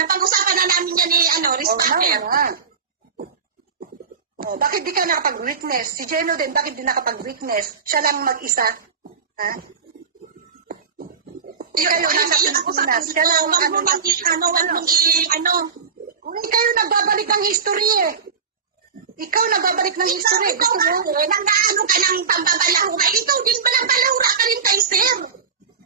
Napag-usapan na namin yan ni, Rispater. Bakit di ka nakapag-witness? Si Geno din, bakit di nakapag-witness? Siya lang mag-isa. Ha? Di kayo nasa Pilipinas. Siya lang Hindi kayo nagbabalik ng history eh. Ikaw nagbabalik ng history. Ikaw nang-ano ka ng pambabalahura. Ikaw din ba balahura ka rin kay sir?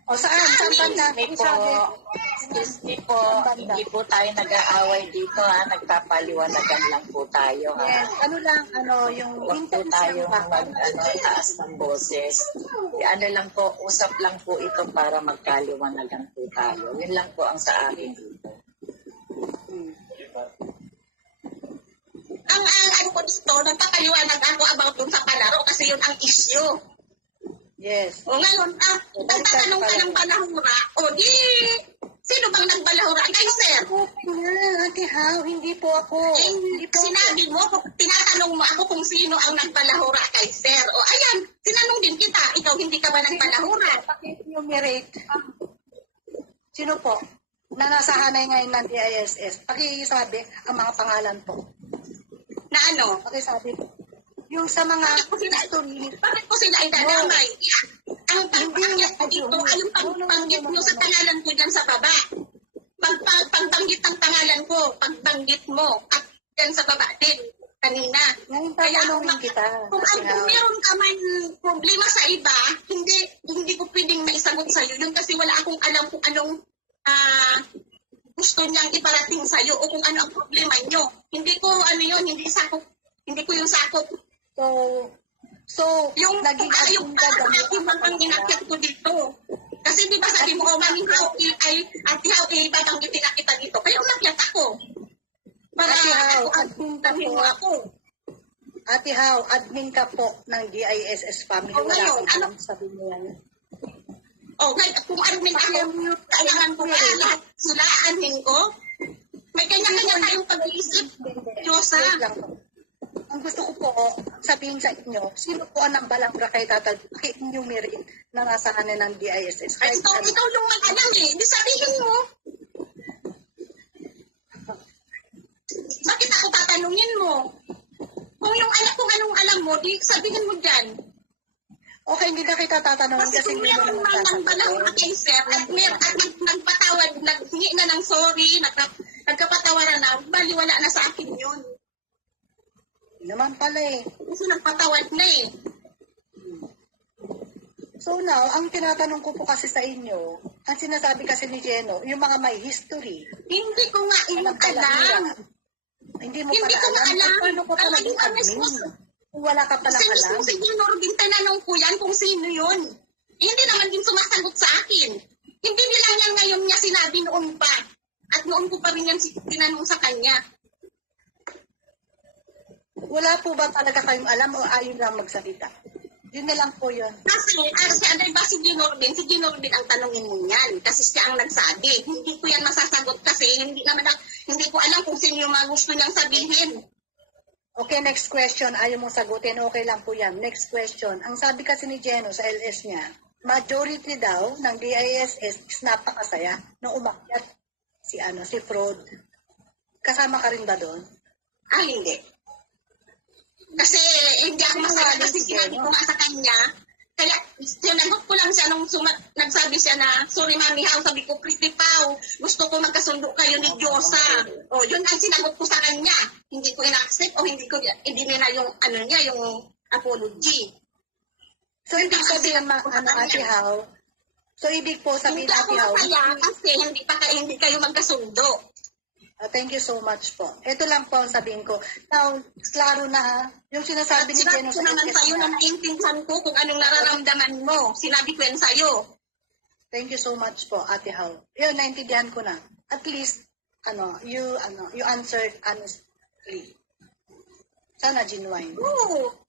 O saan? Saan banda? Excuse me po, hindi po tayo nag-aaway dito ha, nagpapaliwanagan lang po tayo ha. Yes, yung Huwag po tayo taas ng boses. Lang po, usap lang po ito para magkaliwanagan po tayo. Yun lang po ang sa akin dito. Ang ko dito, nagpapaliwanag ako about dun sa palaro kasi yun ang issue. Yes. O ngayon, nagtatanong ka ng balahura, sino bang nagbalahura kay sir? Ate How, hindi po ako. Sinabi mo, tinatanong mo ako kung sino ang nagbalahura kay sir. O ayan, tinanong din kita, ikaw hindi ka ba nagbalahura? Pakienumerate. Sino po? Na nasa hanay ngayon ng DISS. Pakisabi ang mga pangalan po. Na ano? Pakisabi po. Yung sa mga Bakit ko sila idadamay? Ang pagbanggit ko dito ay yung pagbanggit nyo sa pangalan ko dyan sa baba. Pagbanggit ng pangalan ko, pagbanggit mo, at dyan sa baba din, kanina. Ngayon tatanungin kita. Kung meron ka man problema sa iba, hindi ko pwedeng maisagot sa'yo. Yun kasi wala akong alam kung anong gusto niyang iparating sa'yo o kung ano ang problema nyo. Hindi ko yung sakop. So yung naging yung ang ginakit ko dito. Kasi di ba sabi mo, Mami How, Ate How, babanggitin na kita dito. Kaya umakyat ako. Para ako. Ate How, admin ka po ng DISS family. O ngayon, alam sabi mo yan. Ngayon, kung admin ako, kailangan ko lahat sila, admin ko. May kanya-kanya tayong pag-iisip. Diyosa. Ang gusto ko po sabihin sa inyo, sino po ang balangga kay Tatay Numerin na nasa kanan ng DISS? Ikaw yung mag-alam eh. Di sabihin mo. Bakit ako tatanungin mo? Kung anong alam mo, di sabihin mo dyan. Okay, hindi na kita tatanungin kasi kung meron man ng balahura kay sir at nagpatawad, naghingi na ng sorry, nagkapatawaran na, baliwala na sa akin yun. Naman pala eh. Kasi nagpatawad na eh. So now, ang tinatanong ko po kasi sa inyo, ang sinasabi kasi ni Geno, yung mga may history. Hindi ko nga alam. Hindi mo pala alam. Paano ko pala yung admin? Kung wala ka palang alam. Kasi si Geno din tananong ko yan kung sino yun. Hindi naman din sumasagot sa akin. Hindi nila yan ngayon niya sinabi noon pa. At noon ko pa rin yan tinanong sa kanya. Wala po ba talaga kayong alam o ayaw lang magsalita? Yun na lang po yun. Kasi ba si Gino din ang tanongin mo yan. Kasi siya ang nagsabi. Hindi ko yan masasagot kasi hindi ko alam kung sino yung mga gusto niyang sabihin. Okay, next question. Ayaw mong sagutin. Okay lang po yan. Next question. Ang sabi kasi ni Geno sa LS niya, majority daw ng DISS is napakasaya nung umakyat si Fraud. Kasama ka rin ba doon? Hindi. Kasi hindi ako masaya kasi sinabi ko nga sa kanya. Kaya sinagot ko lang siya nung nagsabi siya na, sorry Mami How, sabi ko, Pretty Pao, gusto ko magkasundo kayo ni Diyosa. Yun ang sinagot ko sa kanya. Hindi ko ina-accept o hindi nila yung yung apology. So ibig sabihin Ate How, ibig po sabihin Ate How, hindi ako masaya kasi hindi kayo magkasundo. Thank you so much po. Ito lang po ang sabihin ko. Now, klaro na ha. Yung sinasabi ni Geno sa naman sa'yo na naiintindihan ko kung anong nararamdaman mo. Sinabi ko yan sa'yo. Thank you so much po, Ate How. Yun, naintindihan ko na. At least, you answered honestly. Sana genuine. Oo.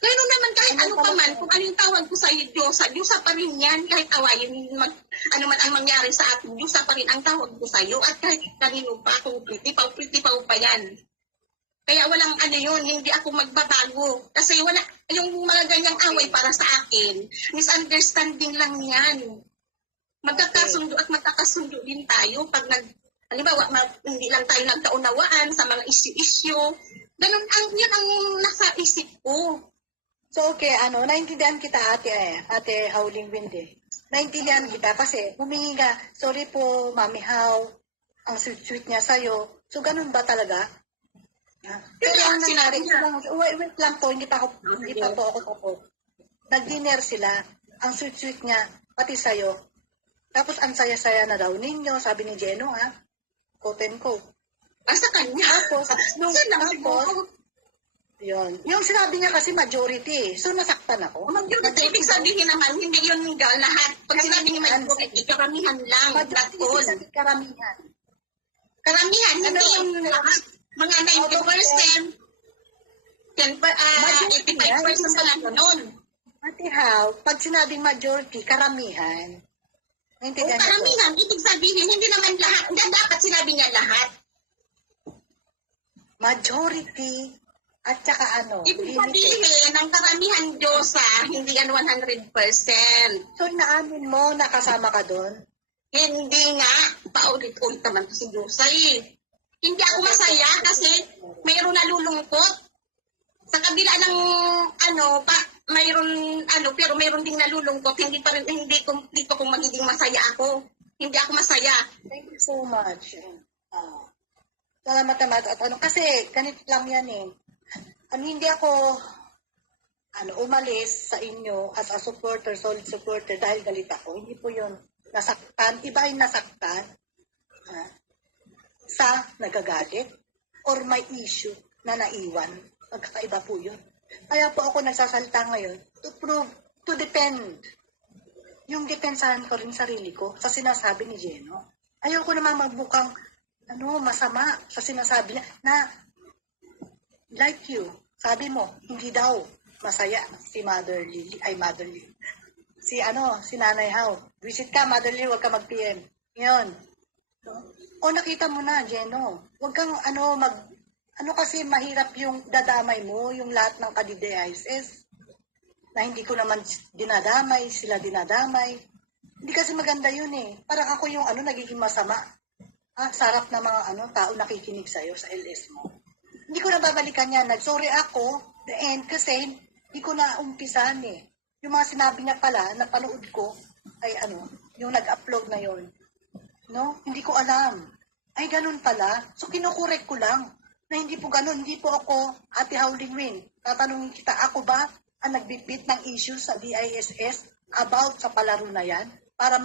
Pero naman kahit ano pa man, kung ano yung tawag ko sa iyo, Diyosa pa rin yan. Kahit awayin, ano man ang mangyari sa atin, Diyosa pa rin ang tawag ko sa iyo. At kahit kanino pa, kung pretty pa yan. Kaya walang yun, hindi ako magbabago. Kasi wala, yung mga ganyang away para sa akin, misunderstanding lang yan. magkakasundo at magkakasundo din tayo pag halimbawa, hindi lang tayo nagkaunawaan sa mga issue-issue. Ganun yun ang nasa isip ko. So, okay, naintindihan kita, ate Howling Wind eh. Naintindihan kita kasi humingi ka, sorry po, Mami How, ang sweet niya sa'yo. So, ganun ba talaga? Pero Kaya ang nangyari, sinabi niya, wait lang po, hindi pa po ako tapos. Nag-dinner sila, ang sweet niya, pati sa'yo. Tapos ang saya-saya na daw ninyo, sabi ni Jeno, quote and quote. sa kanya. Tapos, nung Sa lang tapos, yun. Yung sinabi niya kasi majority. So, nasaktan ako. Majority, ibig sabihin naman, hindi yun lahat. Pag sinabi ni majority, karamihan lang. That's Majority, all. ibig sabihin karamihan. Karamihan, hindi yung lahat. Mga 90%, 85% pa lang nun. Ate How, pag sinabing majority, karamihan. Kung Naintindihan niyo po? karamihan, ibig sabihin, hindi naman lahat. Hindi dapat sinabi niya lahat. Majority, at saka Ibig limited. sabihin, ang karamihan Diyosa, hindi yan 100%. So, inaamin mo na kasama ka doon? Hindi nga. Paulit-ulit naman to si Diyosa eh. Hindi ako masaya kasi mayroon nalulungkot. Sa kabila ng mayroon pero mayroon ding nalulungkot. Hindi dito kung magiging masaya ako. Hindi ako masaya. Thank you so much. Salamat naman. At kasi ganito lang yan eh. Hindi ako umalis sa inyo as a supporter, solid supporter dahil galit ako. Hindi po yun. Nasaktan. Iba ay nasaktan sa nagagalit or may issue na naiwan. Magkakaiba po yun. Kaya po ako nagsasalita ngayon to prove, to defend. Yung depensahan ko rin sarili ko sa sinasabi ni Jeno. Ayoko naman magbukang masama sa sinasabi niya na like you. Sabi mo, hindi daw masaya si Mother Lily. Si Nanay How. Visit ka, Mother Lily, huwag ka mag-PM. Yun. O nakita mo na, Jeno. Huwag kang kasi mahirap yung dadamay mo, yung lahat ng ka-DDISS na hindi ko naman dinadamay, sila dinadamay. Hindi kasi maganda yun eh. Parang ako yung nagiging masama. Sarap na mga tao nakikinig sa'yo sa LS mo. Hindi ko na babalikan yan. Nag-sorry ako, the end, kasi hindi ko na umpisan eh. Yung mga sinabi niya pala, napanood ko, ay yung nag-upload na yon. No? Hindi ko alam. Ay, ganun pala. So, kinukurek ko lang na hindi po ganun. Hindi po ako, Ate Howling Wind. Tatanungin kita, ako ba ang nagbibit ng issue sa DISS about sa palaro na yan? Para